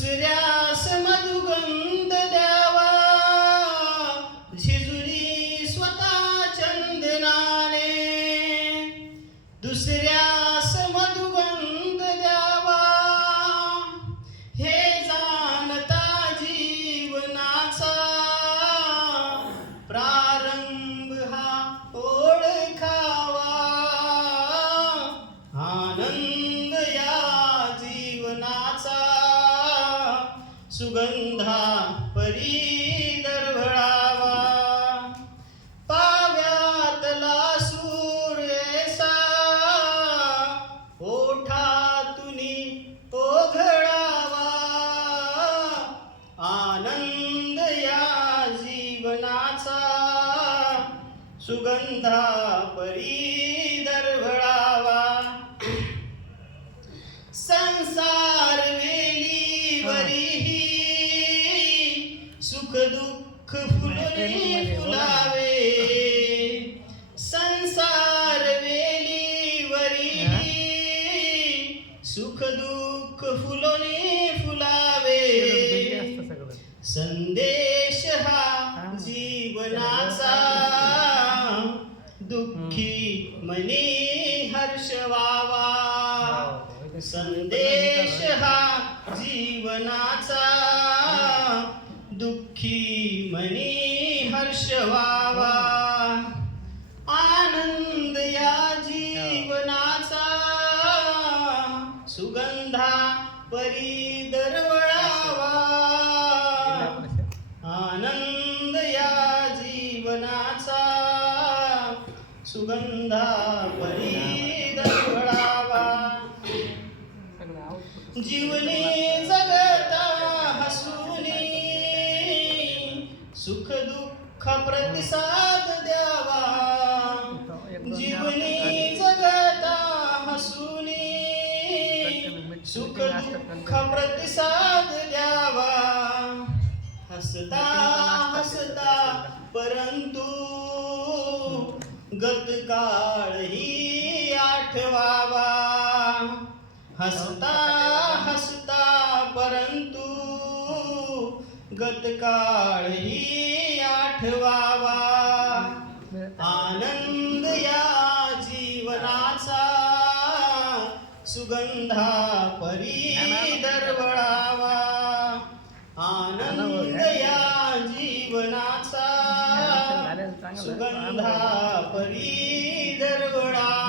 दुसऱ्यास मधुगंध द्यावा, झिजुरी स्वतः चंदनाने. दुसऱ्यास मधुगंध द्यावा, हे जाणता जीवनाचा प्रारंभ हा ओळखावा. आनंद या जीवनाचा सुगंधा परी दरवळावा. पाव्यातला सूर्यसा ओठातुनी ओघळावा. आनंद या जीवनाचा सुगंधा परी दरवळावा. संसार वेलीवरीही सुख दुःख फुलून फुलावे. संसार वेलीवरीही सुख दुःख फुलून फुलावे. संदेश हा जीवनाचा दुःखी मनी हर्ष व्हावा. संदेश हा जीवनाचा दुःखी मनी हर्ष व्हावा. आनंद या जीवनाचा सुगंधा परी दरवळावा. आनंद या जीवनाचा सुगंधा परी दरवळावा. जीवनी जगता हसूनी सुख दुःख प्रतिसाद द्यावा. जीवनी जगता हसूनी सुख दुःख प्रतिसाद द्यावा. हसता हसता परंतु गतकाळही आठवावा. हसता हसता परंतु गतकाळही आठवावा. आनंद या जीवनाचा सुगंधा परी दरवळावा. आनंद या जीवनाचा सुगंधा परी दरवळावा.